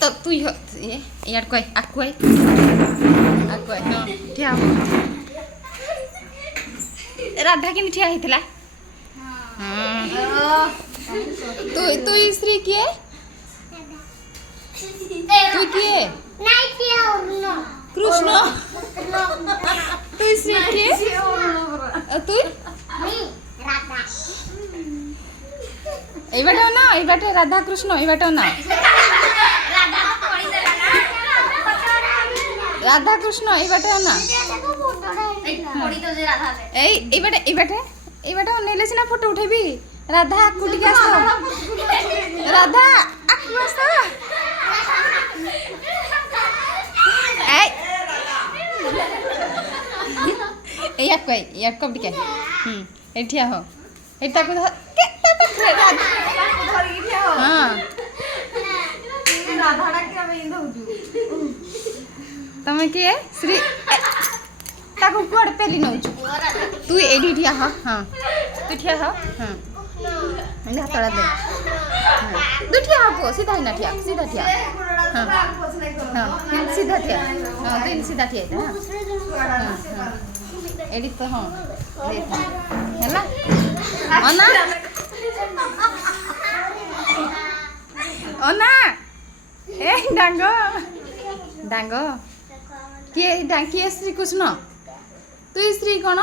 तो तू ये यार कोई आकुई हाँ ठिया राधा के ठिया होता तू स्त्री किए तू किए कृष्ण तू स्त्री किए तू এই বাটাও না এই বাটে রাধা কৃষ্ণ এই বাটাও না রাধা কৃষ্ণ এই বাটাও না এই বাটাও নেলে সিনা ফটো উঠাইবি রাধা আকু টিকে আস রাধা আকু আস এই ইয়াক কব টিকে এঠিয়া হ এটা কো हाँ तमें किए श्री ताको कुआड़े पेली नौचु तू एडी ठिया हाँ तू ठिया हाँ इन्हें हाथड़ा दे तू ठिया को सीधा ही ना ठिया सीधा ठिया हाँ सीधा ठिया हाँ तू इन सीधा ठिया हाँ एडी तो हाँ देखा है ना अना अना ए डांगो डांगो किए श्री कृष्ण तु श्री कौन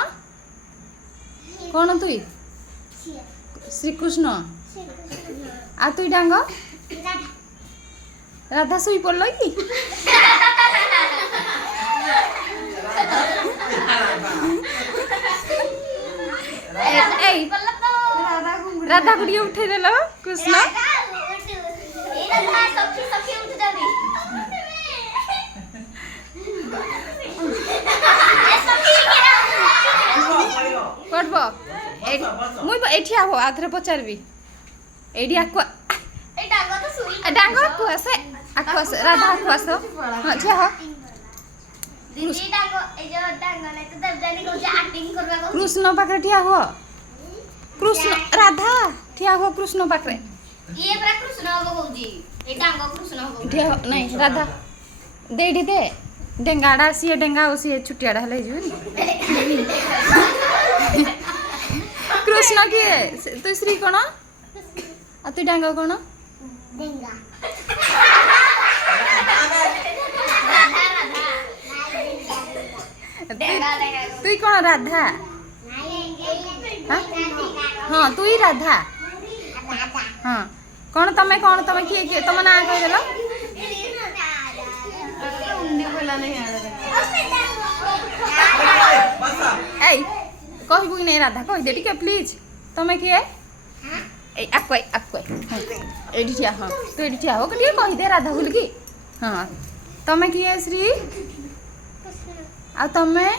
कौन तु श्री कृष्ण आ तु डांग राधा सुई पड़ल कि राधा को उठे देल कृष्ण कटब मुई एठी आहो आथरे पचारबी एडी आको डांगो आको आसे राधा आको आसो हां छे हो दीदी डांगो ए जो डांगो नै तो देवजानी को जे एक्टिंग करबा को कृष्ण पाखरे ठिया हो कृष्ण राधा ठिया हो कृष्ण पाखरे ये बरा कृष्ण हो गौजी ए डांगो कृष्ण हो ठिया नहीं राधा देडी दे डेंगाड़ा सी डेंगा सी छुटियाड़ा हले जु कृष्ण किए तू श्री कौन आ तू डांगा कौन डेंगा तू कौन राधा हाँ तू ही राधा हाँ कौन तमें किए तुम ना कह देलो कहबू कि नहीं राधा कह दे टिके प्लीज तमें किए एडी ठिया हाँ तू एडी ठिया हो टिके कह दे राधा बोल कि हाँ तमें किए श्री आ तमें